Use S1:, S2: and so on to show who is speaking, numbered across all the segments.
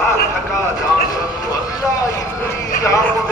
S1: لك دعوة الله يبني عرض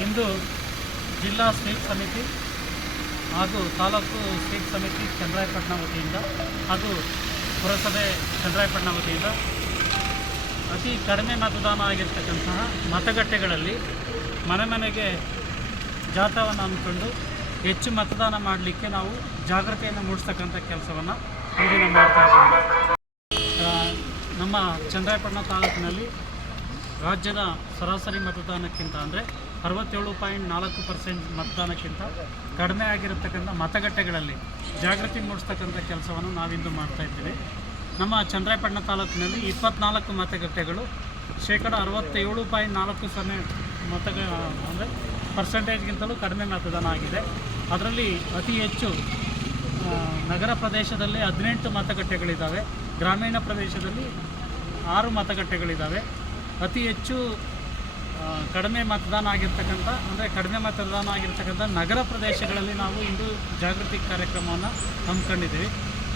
S1: ಇಂದು ಜಿಲ್ಲಾ ಸ್ವೀಪ್ ಸಮಿತಿ ಹಾಗೂ ತಾಲೂಕು ಸ್ವೀಪ್ ಸಮಿತಿ ಚಂದ್ರಾಯಪಟ್ಟಣ ವತಿಯಿಂದ ಹಾಗೂ ಪುರಸಭೆ ಚಂದ್ರಾಯಪಟ್ಟಣ ವತಿಯಿಂದ ಅತಿ ಕಡಿಮೆ ಮತದಾನ ಆಗಿರ್ತಕ್ಕಂತಹ ಮತಗಟ್ಟೆಗಳಲ್ಲಿ ಮನೆ ಮನೆಗೆ ಜಾಥಾವನ್ನು ಅಂದ್ಕೊಂಡು ಹೆಚ್ಚು ಮತದಾನ ಮಾಡಲಿಕ್ಕೆ ನಾವು ಜಾಗೃತಿಯನ್ನು ಮೂಡಿಸ್ತಕ್ಕಂಥ ಕೆಲಸವನ್ನು ಇಂದಿನ ಮಾಡ್ತಾ ಇದ್ದೀವಿ. ನಮ್ಮ ಚಂದ್ರಾಯಪಟ್ಟಣ ತಾಲೂಕಿನಲ್ಲಿ ರಾಜ್ಯದ ಸರಾಸರಿ ಮತದಾನಕ್ಕಿಂತ ಅಂದರೆ ಅರವತ್ತೇಳು ಪಾಯಿಂಟ್ ನಾಲ್ಕು ಪರ್ಸೆಂಟ್ ಮತದಾನಕ್ಕಿಂತ ಕಡಿಮೆ ಆಗಿರತಕ್ಕಂಥ ಮತಗಟ್ಟೆಗಳಲ್ಲಿ ಜಾಗೃತಿ ಮೂಡಿಸ್ತಕ್ಕಂಥ ಕೆಲಸವನ್ನು ನಾವಿಂದು ಮಾಡ್ತಾ ಇದ್ದೀವಿ. ನಮ್ಮ ಚಂದ್ರಾಯಪಟ್ಟಣ ತಾಲೂಕಿನಲ್ಲಿ ಇಪ್ಪತ್ನಾಲ್ಕು ಮತಗಟ್ಟೆಗಳು ಶೇಕಡ ಅರವತ್ತೇಳು ಪಾಯಿಂಟ್ ನಾಲ್ಕು ಸೊನ್ನೆ ಮತಗ, ಅಂದರೆ ಪರ್ಸೆಂಟೇಜ್ಗಿಂತಲೂ ಕಡಿಮೆ ಮತದಾನ ಆಗಿದೆ. ಅದರಲ್ಲಿ ಅತಿ ಹೆಚ್ಚು ನಗರ ಪ್ರದೇಶದಲ್ಲಿ ಹದಿನೆಂಟು ಮತಗಟ್ಟೆಗಳಿದ್ದಾವೆ. ಗ್ರಾಮೀಣ ಪ್ರದೇಶದಲ್ಲಿ ಆರು ಮತಗಟ್ಟೆಗಳಿದ್ದಾವೆ. ಅತಿ ಹೆಚ್ಚು ಕಡಿಮೆ ಮತದಾನ ಆಗಿರ್ತಕ್ಕಂಥ, ಅಂದರೆ ಕಡಿಮೆ ಮತದಾನ ಆಗಿರ್ತಕ್ಕಂಥ ನಗರ ಪ್ರದೇಶಗಳಲ್ಲಿ ನಾವು ಇಂದು ಜಾಗೃತಿ ಕಾರ್ಯಕ್ರಮವನ್ನು ಹಮ್ಮಿಕೊಂಡಿದ್ದೀವಿ.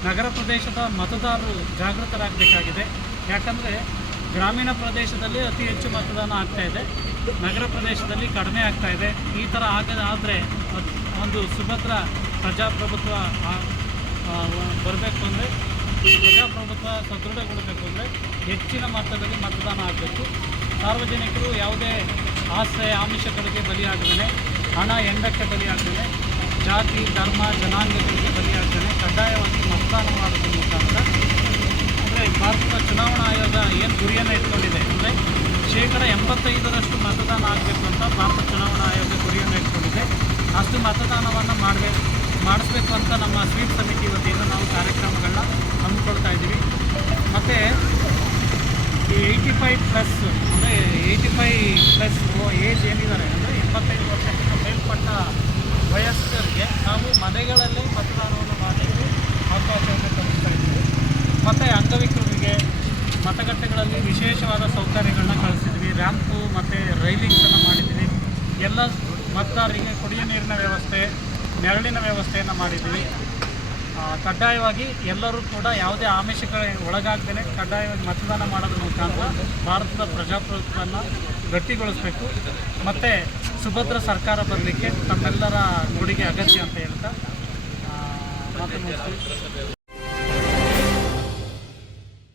S1: ನಗರ ಪ್ರದೇಶದ ಮತದಾರರು ಜಾಗೃತರಾಗಬೇಕಾಗಿದೆ. ಯಾಕಂದರೆ ಗ್ರಾಮೀಣ ಪ್ರದೇಶದಲ್ಲಿ ಅತಿ ಹೆಚ್ಚು ಮತದಾನ ಆಗ್ತಾ ಇದೆ. ನಗರ ಪ್ರದೇಶದಲ್ಲಿ ಕಡಿಮೆ ಆಗ್ತಾ ಇದೆ. ಈ ಥರ ಆಗದ ಆದರೆ ಒಂದು ಸುಭದ್ರ ಪ್ರಜಾಪ್ರಭುತ್ವ ಬರಬೇಕು ಅಂದರೆ, ಪ್ರಜಾಪ್ರಭುತ್ವ ಸದೃಢಗೊಳ್ಳಬೇಕು ಅಂದರೆ ಹೆಚ್ಚಿನ ಮಟ್ಟದಲ್ಲಿ ಮತದಾನ ಆಗಬೇಕು. ಸಾರ್ವಜನಿಕರು ಯಾವುದೇ ಆಸೆ, ಆಮಿಷಗಳಿಗೆ ಬಲಿಯಾಗದೇ ಹಣ ಎಂಡಕ್ಕೆ ಬಲಿಯಾಗದೇ ಜಾತಿ, ಧರ್ಮ, ಜನಾಂಗಗಳಿಗೆ ಬಲಿಯಾಗದೇ ಕಡ್ಡಾಯವಾಗಿ ಮತದಾನ ಮಾಡೋದ್ರ ಮುಖಾಂತರ. ಅಂದರೆ ಭಾರತದ ಚುನಾವಣಾ ಆಯೋಗ ಏನು ಗುರಿಯನ್ನು ಇಟ್ಕೊಂಡಿದೆ? ಅಂದರೆ ಶೇಕಡ ಎಂಬತ್ತೈದರಷ್ಟು ಮತದಾನ ಆಗಬೇಕು ಅಂತ ಭಾರತ ಚುನಾವಣಾ ಆಯೋಗ ಗುರಿಯನ್ನು ಇಟ್ಕೊಂಡಿದೆ. ಅಷ್ಟು ಮತದಾನವನ್ನು ಮಾಡಬೇಕು ಮಾಡಿಸ್ಬೇಕು ಅಂತ ನಮ್ಮ ಸ್ವೀಪ್ ಸಮಿತಿ ವತಿಯಿಂದ ನಾವು ಕಾರ್ಯಕ್ರಮಗಳನ್ನ ಹಮ್ಮಿಕೊಳ್ತಾ ಇದ್ದೀವಿ. ಮತ್ತು ಈ ಏಯ್ಟಿ ಫೈವ್ ಪ್ಲಸ್ ಅಂದರೆ ಏಯ್ಟಿ ಫೈವ್ ಪ್ಲಸ್ ಏಜ್ ಏನಿದ್ದಾರೆ ಅಂದರೆ ಇಪ್ಪತ್ತೈದು ವರ್ಷಕ್ಕಿಂತ ಮೇಲ್ಪಟ್ಟ ವಯಸ್ಕರಿಗೆ ನಾವು ಮನೆಗಳಲ್ಲೇ ಮತದಾನವನ್ನು ಮಾಡಲಿಕ್ಕೆ ಅವಕಾಶವನ್ನು ಕಲ್ಪಿಸ್ತಾ ಇದ್ದೀವಿ ಮತ್ತು ಅಂಗವಿಕಲರಿಗೆ ಮತಗಟ್ಟೆಗಳಲ್ಲಿ ವಿಶೇಷವಾದ ಸೌಕರ್ಯಗಳನ್ನ ಕಳಿಸಿದ್ವಿ. ರ್ಯಾಂಪು ಮತ್ತು ರೈಲಿಂಗ್ಸನ್ನು ಮಾಡಿದ್ದೀವಿ ಎಲ್ಲ ಮತದಾರರಿಗೆ ಕುಡಿಯೋ ನೀರಿನ ವ್ಯವಸ್ಥೆ, ನೆರಳಿನ ವ್ಯವಸ್ಥೆಯನ್ನು ಮಾಡಿದ್ದೀವಿ ಕಡ್ಡಾಯವಾಗಿ ಎಲ್ಲರೂ ಕೂಡ ಯಾವುದೇ ಆಮಿಷಗಳ ಒಳಗಾಗದೇ ಕಡ್ಡಾಯವಾಗಿ ಮತದಾನ ಮಾಡೋದ್ರ ಮುಖಾಂತರ ಭಾರತದ ಪ್ರಜಾಪ್ರಭುತ್ವವನ್ನು ಗಟ್ಟಿಗೊಳಿಸಬೇಕು. ಮತ್ತು ಸುಭದ್ರ ಸರ್ಕಾರ ಬರಲಿಕ್ಕೆ ತಮ್ಮೆಲ್ಲರ ಕೊಡುಗೆ ಅಗತ್ಯ ಅಂತ ಹೇಳ್ತಾ ಮಾತು